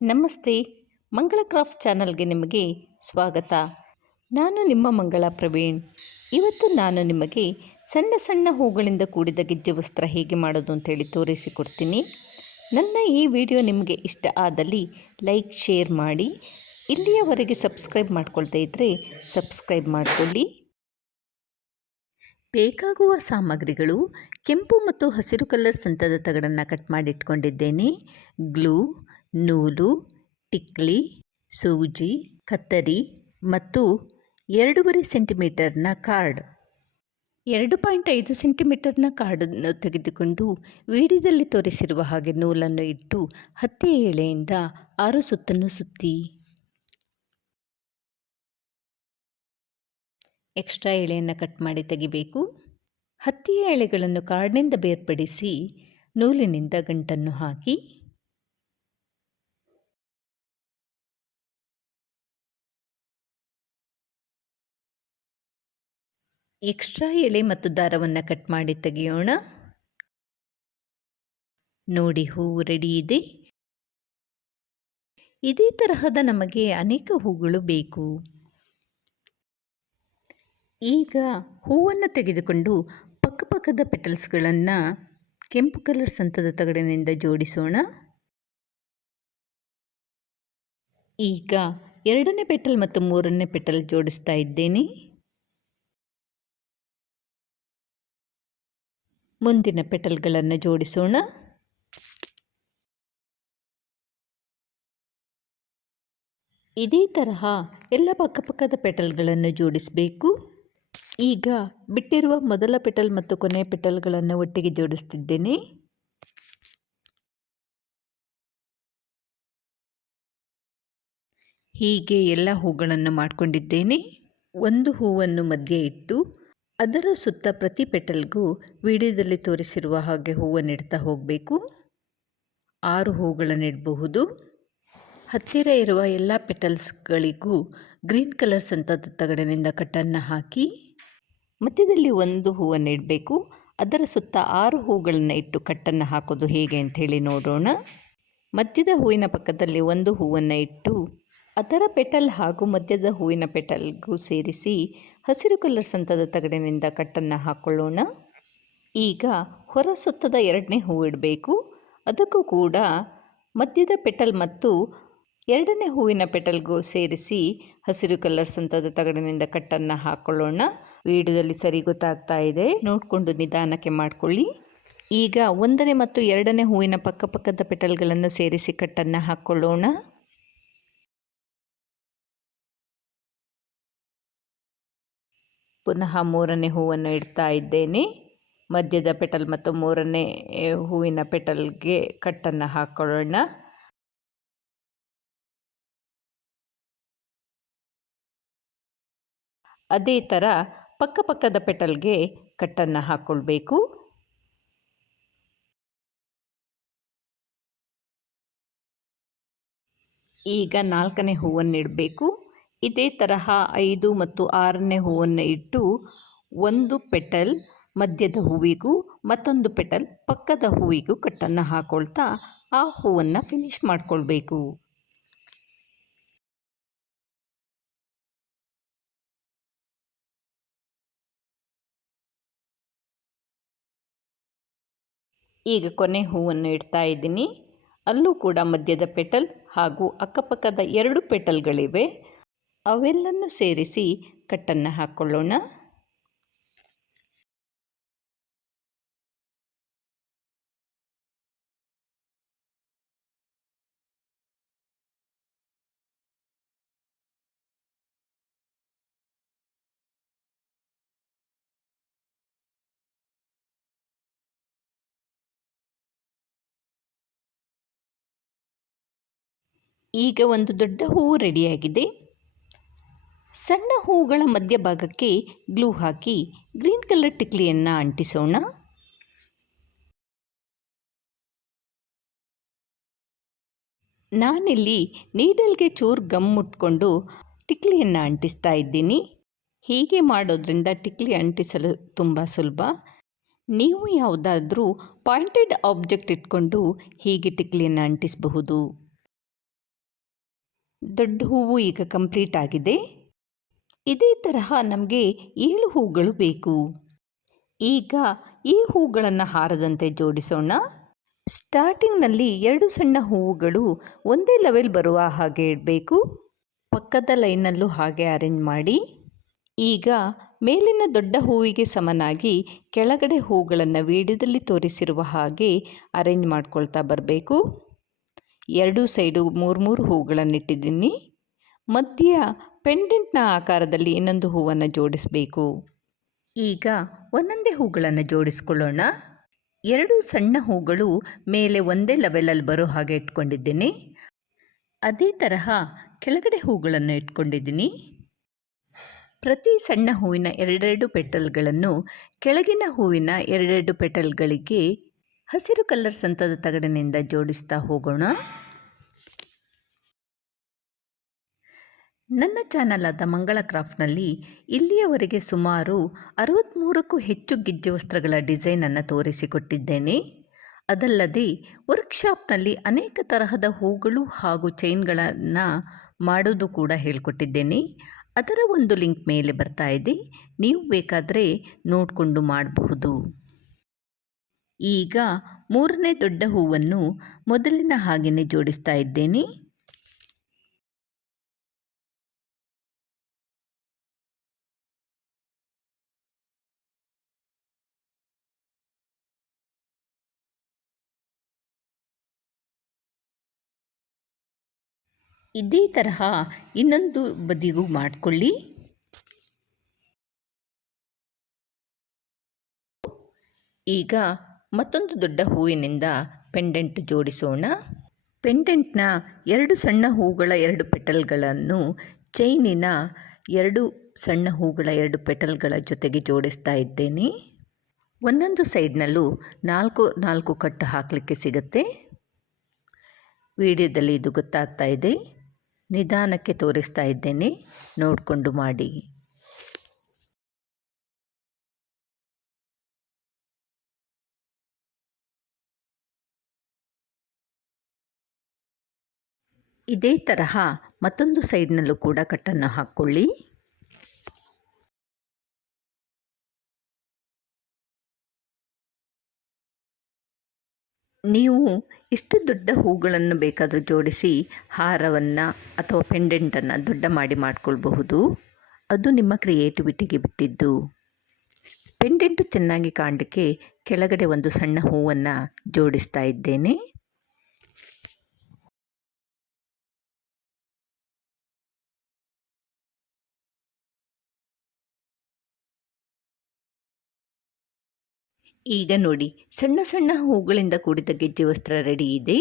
ನಮಸ್ತೆ. ಮಂಗಳ ಕ್ರಾಫ್ಟ್ ಚಾನಲ್ಗೆ ನಿಮಗೆ ಸ್ವಾಗತ. ನಾನು ನಿಮ್ಮ ಮಂಗಳ ಪ್ರವೀಣ್. ಇವತ್ತು ನಾನು ನಿಮಗೆ ಸಣ್ಣ ಸಣ್ಣ ಹೂಗಳಿಂದ ಕೂಡಿದ ಗೆಜ್ಜೆ ವಸ್ತ್ರ ಹೇಗೆ ಮಾಡೋದು ಅಂತೇಳಿ ತೋರಿಸಿಕೊಡ್ತೀನಿ. ನನ್ನ ಈ ವಿಡಿಯೋ ನಿಮಗೆ ಇಷ್ಟ ಆದಲ್ಲಿ ಲೈಕ್, ಶೇರ್ ಮಾಡಿ. ಇಲ್ಲಿಯವರೆಗೆ ಸಬ್ಸ್ಕ್ರೈಬ್ ಮಾಡ್ಕೊಳ್ತಾ ಇದ್ದರೆ ಸಬ್ಸ್ಕ್ರೈಬ್ ಮಾಡಿಕೊಳ್ಳಿ. ಬೇಕಾಗುವ ಸಾಮಗ್ರಿಗಳು: ಕೆಂಪು ಮತ್ತು ಹಸಿರು ಕಲರ್ ಸಂತದ ತಗಡನ್ನು ಕಟ್ ಮಾಡಿಟ್ಕೊಂಡಿದ್ದೇನೆ. ಗ್ಲೂ, ನೂಲು, ಟಿಕ್ಲಿ, ಸೂಜಿ, ಕತ್ತರಿ ಮತ್ತು 2.5 ಸೆಂಟಿಮೀಟರ್ನ ಕಾರ್ಡ್. 2.5 ಸೆಂಟಿಮೀಟರ್ನ ಕಾರ್ಡನ್ನು ತೆಗೆದುಕೊಂಡು ವಿಡಿಯೋದಲ್ಲಿ ತೋರಿಸಿರುವ ಹಾಗೆ ನೂಲನ್ನು ಇಟ್ಟು ಹತ್ತಿಯ ಎಳೆಯಿಂದ 6 ಸುತ್ತನ್ನು ಸುತ್ತಿ. ಎಕ್ಸ್ಟ್ರಾ ಎಳೆಯನ್ನು ಕಟ್ ಮಾಡಿ ತೆಗಿಬೇಕು. ಹತ್ತಿಯ ಎಳೆಗಳನ್ನು ಕಾರ್ಡ್ನಿಂದ ಬೇರ್ಪಡಿಸಿ ನೂಲಿನಿಂದ ಗಂಟನ್ನು ಹಾಕಿ ಎಕ್ಸ್ಟ್ರಾ ಎಳೆ ಮತ್ತು ದಾರವನ್ನು ಕಟ್ ಮಾಡಿ ತೆಗೆಯೋಣ. ನೋಡಿ, ಹೂವು ರೆಡಿ ಇದೆ. ಇದೇ ತರಹದ ನಮಗೆ ಅನೇಕ ಹೂಗಳು ಬೇಕು. ಈಗ ಹೂವನ್ನು ತೆಗೆದುಕೊಂಡು ಪಕ್ಕಪಕ್ಕದ ಪೆಟಲ್ಸ್ಗಳನ್ನು ಕೆಂಪು ಕಲರ್ ಸಂತದ ತಗಡಿನಿಂದ ಜೋಡಿಸೋಣ. ಈಗ 2ನೇ ಪೆಟಲ್ ಮತ್ತು 3ನೇ ಪೆಟಲ್ ಜೋಡಿಸ್ತಾ ಇದ್ದೇನೆ. ಮುಂದಿನ ಪೆಟಲ್ಗಳನ್ನು ಜೋಡಿಸೋಣ. ಇದೇ ತರಹ ಎಲ್ಲ ಪಕ್ಕಪಕ್ಕದ ಪೆಟಲ್ಗಳನ್ನು ಜೋಡಿಸಬೇಕು. ಈಗ ಬಿಟ್ಟಿರುವ ಮೊದಲ ಪೆಟಲ್ ಮತ್ತು ಕೊನೆಯ ಪೆಟಲ್ಗಳನ್ನು ಒಟ್ಟಿಗೆ ಜೋಡಿಸ್ತಿದ್ದೇನೆ. ಹೀಗೆ ಎಲ್ಲ ಹೂಗಳನ್ನು ಮಾಡಿಕೊಂಡಿದ್ದೇನೆ. ಒಂದು ಹೂವನ್ನು ಮಧ್ಯೆ ಇಟ್ಟು ಅದರ ಸುತ್ತ ಪ್ರತಿ ಪೆಟಲ್ಗೂ ವಿಡಿಯೋದಲ್ಲಿ ತೋರಿಸಿರುವ ಹಾಗೆ ಹೂವನ್ನು ಇಡ್ತಾ ಹೋಗಬೇಕು. 6 ಹೂಗಳನ್ನು ಇಡಬಹುದು. ಹತ್ತಿರ ಇರುವ ಎಲ್ಲ ಪೆಟಲ್ಸ್ಗಳಿಗೂ ಗ್ರೀನ್ ಕಲರ್ ಸಂತದ ತಗಡಿನಿಂದ ಕಟ್ಟನ್ನು ಹಾಕಿ ಮಧ್ಯದಲ್ಲಿ ಒಂದು ಹೂವನ್ನು ಇಡಬೇಕು. ಅದರ ಸುತ್ತ 6 ಹೂಗಳನ್ನು ಇಟ್ಟು ಕಟ್ಟನ್ನು ಹಾಕೋದು ಹೇಗೆ ಅಂಥೇಳಿ ನೋಡೋಣ. ಮಧ್ಯದ ಹೂವಿನ ಪಕ್ಕದಲ್ಲಿ ಒಂದು ಹೂವನ್ನು ಇಟ್ಟು ಅದರ ಪೆಟಲ್ ಹಾಗೂ ಮಧ್ಯದ ಹೂವಿನ ಪೆಟಲ್ಗೂ ಸೇರಿಸಿ ಹಸಿರು ಕಲರ್ ಸಂತದ ತಗಡಿನಿಂದ ಕಟ್ಟನ್ನು ಹಾಕ್ಕೊಳ್ಳೋಣ. ಈಗ ಹೊರ ಸುತ್ತದ 2ನೇ ಹೂವು ಇಡಬೇಕು. ಅದಕ್ಕೂ ಕೂಡ ಮಧ್ಯದ ಪೆಟಲ್ ಮತ್ತು 2ನೇ ಹೂವಿನ ಪೆಟಲ್ಗೂ ಸೇರಿಸಿ ಹಸಿರು ಕಲರ್ ಸಂತದ ತಗಡಿನಿಂದ ಕಟ್ಟನ್ನು ಹಾಕ್ಕೊಳ್ಳೋಣ. ವಿಡಿಯೋದಲ್ಲಿ ಸರಿ ಗೊತ್ತಾಗ್ತಾ ಇದೆ, ನೋಡಿಕೊಂಡು ನಿಧಾನಕ್ಕೆ ಮಾಡಿಕೊಳ್ಳಿ. ಈಗ 1ನೇ ಮತ್ತು 2ನೇ ಹೂವಿನ ಪಕ್ಕಪಕ್ಕದ ಪೆಟಲ್ಗಳನ್ನು ಸೇರಿಸಿ ಕಟ್ಟನ್ನು ಹಾಕ್ಕೊಳ್ಳೋಣ. ಪುನಃ 3ನೇ ಹೂವನ್ನು ಇಡ್ತಾ ಇದ್ದೇನೆ. ಮಧ್ಯದ ಪೆಟಲ್ ಮತ್ತು 3ನೇ ಹೂವಿನ ಪೆಟಲ್ಗೆ ಕಟ್ಟನ್ನು ಹಾಕ್ಕೊಳ್ಳೋಣ. ಅದೇ ಥರ ಪಕ್ಕಪಕ್ಕದ ಪೆಟಲ್ಗೆ ಕಟ್ಟನ್ನು ಹಾಕ್ಕೊಳ್ಬೇಕು. ಈಗ 4ನೇ ಹೂವನ್ನು ಇಡಬೇಕು. ಇದೇ ತರಹ 5 ಮತ್ತು 6ನೇ ಹೂವನ್ನು ಇಟ್ಟು ಒಂದು ಪೆಟಲ್ ಮಧ್ಯದ ಹೂವಿಗೂ ಮತ್ತೊಂದು ಪೆಟಲ್ ಪಕ್ಕದ ಹೂವಿಗೂ ಕಟ್ಟನ್ನು ಹಾಕ್ಕೊಳ್ತಾ ಆ ಹೂವನ್ನು ಫಿನಿಶ್ ಮಾಡಿಕೊಳ್ಬೇಕು. ಈಗ ಕೊನೆ ಹೂವನ್ನು ಇಡ್ತಾ ಇದ್ದೀನಿ. ಅಲ್ಲೂ ಕೂಡ ಮಧ್ಯದ ಪೆಟಲ್ ಹಾಗೂ ಅಕ್ಕಪಕ್ಕದ 2 ಪೆಟಲ್ಗಳಿವೆ, ಅವೆಲ್ಲನ್ನು ಸೇರಿಸಿ ಕಟ್ಟನ್ನು ಹಾಕ್ಕೊಳ್ಳೋಣ. ಈಗ ಒಂದು ದೊಡ್ಡ ಹೂವು ರೆಡಿಯಾಗಿದೆ. ಸಣ್ಣ ಹೂವುಗಳ ಮಧ್ಯಭಾಗಕ್ಕೆ ಗ್ಲೂ ಹಾಕಿ ಗ್ರೀನ್ ಕಲರ್ ಟಿಕ್ಲಿಯನ್ನು ಅಂಟಿಸೋಣ. ನಾನಿಲ್ಲಿ ನೀಡಲ್ಗೆ ಚೂರು ಗಮ್ ಮುಟ್ಕೊಂಡು ಟಿಕ್ಲಿಯನ್ನು ಅಂಟಿಸ್ತಾ ಇದ್ದೀನಿ. ಹೀಗೆ ಮಾಡೋದ್ರಿಂದ ಟಿಕ್ಲಿ ಅಂಟಿಸಲು ತುಂಬ ಸುಲಭ. ನೀವು ಯಾವುದಾದ್ರೂ ಪಾಯಿಂಟೆಡ್ ಆಬ್ಜೆಕ್ಟ್ ಇಟ್ಕೊಂಡು ಹೀಗೆ ಟಿಕ್ಲಿಯನ್ನು ಅಂಟಿಸಬಹುದು. ದೊಡ್ಡ ಹೂವು ಈಗ ಕಂಪ್ಲೀಟ್ ಆಗಿದೆ. ಇದೇ ತರಹ ನಮಗೆ 7 ಹೂಗಳು ಬೇಕು. ಈಗ ಈ ಹೂಗಳನ್ನು ಹಾರದಂತೆ ಜೋಡಿಸೋಣ. ಸ್ಟಾರ್ಟಿಂಗ್ನಲ್ಲಿ 2 ಸಣ್ಣ ಹೂವುಗಳು ಒಂದೇ ಲೆವೆಲ್ ಬರುವ ಹಾಗೆ ಇಡಬೇಕು. ಪಕ್ಕದ ಲೈನಲ್ಲೂ ಹಾಗೆ ಅರೇಂಜ್ ಮಾಡಿ. ಈಗ ಮೇಲಿನ ದೊಡ್ಡ ಹೂವಿಗೆ ಸಮನಾಗಿ ಕೆಳಗಡೆ ಹೂಗಳನ್ನು ವಿಡಿಯೋದಲ್ಲಿ ತೋರಿಸಿರುವ ಹಾಗೆ ಅರೇಂಜ್ ಮಾಡ್ಕೊಳ್ತಾ ಬರಬೇಕು. 2 ಸೈಡು 3 ಹೂಗಳನ್ನಿಟ್ಟಿದ್ದೀನಿ. ಮಧ್ಯ ಪೆಂಡೆಂಟ್ನ ಆಕಾರದಲ್ಲಿ ಇನ್ನೊಂದು ಹೂವನ್ನು ಜೋಡಿಸಬೇಕು. ಈಗ ಒಂದೊಂದೇ ಹೂಗಳನ್ನು ಜೋಡಿಸ್ಕೊಳ್ಳೋಣ. 2 ಸಣ್ಣ ಹೂಗಳು ಮೇಲೆ ಒಂದೇ ಲೆವೆಲಲ್ಲಿ ಬರೋ ಹಾಗೆ ಇಟ್ಕೊಂಡಿದ್ದೀನಿ. ಅದೇ ತರಹ ಕೆಳಗಡೆ ಹೂಗಳನ್ನು ಇಟ್ಕೊಂಡಿದ್ದೀನಿ. ಪ್ರತಿ ಸಣ್ಣ ಹೂವಿನ 2 ಪೆಟಲ್ಗಳನ್ನು ಕೆಳಗಿನ ಹೂವಿನ 2 ಪೆಟಲ್ಗಳಿಗೆ ಹಸಿರು ಕಲರ್ ಸಂತದ ತಗಡಿನಿಂದ ಜೋಡಿಸ್ತಾ ಹೋಗೋಣ. ನನ್ನ ಚಾನಲ್ ಆದ ಮಂಗಳ ಕ್ರಾಫ್ಟ್ನಲ್ಲಿ ಇಲ್ಲಿಯವರೆಗೆ ಸುಮಾರು 63ಕ್ಕೂ ಹೆಚ್ಚು ಗೆಜ್ಜೆ ವಸ್ತ್ರಗಳ ಡಿಸೈನನ್ನು ತೋರಿಸಿಕೊಟ್ಟಿದ್ದೇನೆ. ಅದಲ್ಲದೆ ವರ್ಕ್ಶಾಪ್ನಲ್ಲಿ ಅನೇಕ ತರಹದ ಹೂಗಳು ಹಾಗೂ ಚೈನ್ಗಳನ್ನು ಮಾಡೋದು ಕೂಡ ಹೇಳಿಕೊಟ್ಟಿದ್ದೇನೆ. ಅದರ ಒಂದು ಲಿಂಕ್ ಮೇಲೆ ಬರ್ತಾ ಇದೆ, ನೀವು ಬೇಕಾದರೆ ನೋಡಿಕೊಂಡು ಮಾಡಬಹುದು. ಈಗ 3ನೇ ದೊಡ್ಡ ಹೂವನ್ನು ಮೊದಲಿನ ಹಾಗೆಯೇ ಜೋಡಿಸ್ತಾ ಇದ್ದೇನೆ. ಇದೇ ತರಹ ಇನ್ನೊಂದು ಬದಿಗೂ ಮಾಡಿಕೊಳ್ಳಿ. ಈಗ ಮತ್ತೊಂದು ದೊಡ್ಡ ಹೂವಿನಿಂದ ಪೆಂಡೆಂಟ್ ಜೋಡಿಸೋಣ. ಪೆಂಡೆಂಟ್ನ 2 ಸಣ್ಣ ಹೂಗಳ 2 ಪೆಟಲ್ಗಳನ್ನು ಚೈನಿನ 2 ಸಣ್ಣ ಹೂಗಳ 2 ಪೆಟಲ್ಗಳ ಜೊತೆಗೆ ಜೋಡಿಸ್ತಾ ಇದ್ದೇನೆ. ಒಂದೊಂದು ಸೈಡ್ನಲ್ಲೂ 4 ಕಟ್ಟು ಹಾಕಲಿಕ್ಕೆ ಸಿಗುತ್ತೆ. ವಿಡಿಯೋದಲ್ಲಿ ಇದು ಗೊತ್ತಾಗ್ತಾ ಇದೆ, ನಿಧಾನಕ್ಕೆ ತೋರಿಸ್ತಾ ಇದ್ದೇನೆ, ನೋಡಿಕೊಂಡು ಮಾಡಿ. ಇದೇ ತರಹ ಮತ್ತೊಂದು ಸೈಡ್ನಲ್ಲೂ ಕೂಡ ಕಟ್ಟನ್ನು ಹಾಕ್ಕೊಳ್ಳಿ. ನೀವು ಇಷ್ಟು ದೊಡ್ಡ ಹೂಗಳನ್ನು ಬೇಕಾದರೂ ಜೋಡಿಸಿ ಹಾರವನ್ನು ಅಥವಾ ಪೆಂಡೆಂಟನ್ನು ದೊಡ್ಡ ಮಾಡಿಕೊಳ್ಬಹುದು. ಅದು ನಿಮ್ಮ ಕ್ರಿಯೇಟಿವಿಟಿಗೆ ಬಿಟ್ಟಿದ್ದು. ಪೆಂಡೆಂಟು ಚೆನ್ನಾಗಿ ಕಾಣಲಿಕ್ಕೆ ಕೆಳಗಡೆ ಒಂದು ಸಣ್ಣ ಹೂವನ್ನು ಜೋಡಿಸ್ತಾ ಇದ್ದೇನೆ. ಈಗ ನೋಡಿ, ಸಣ್ಣ ಸಣ್ಣ ಹೂಗಳಿಂದ ಕೂಡಿದ ಗೆಜ್ಜೆ ವಸ್ತ್ರ ರೆಡಿ ಇದೆ.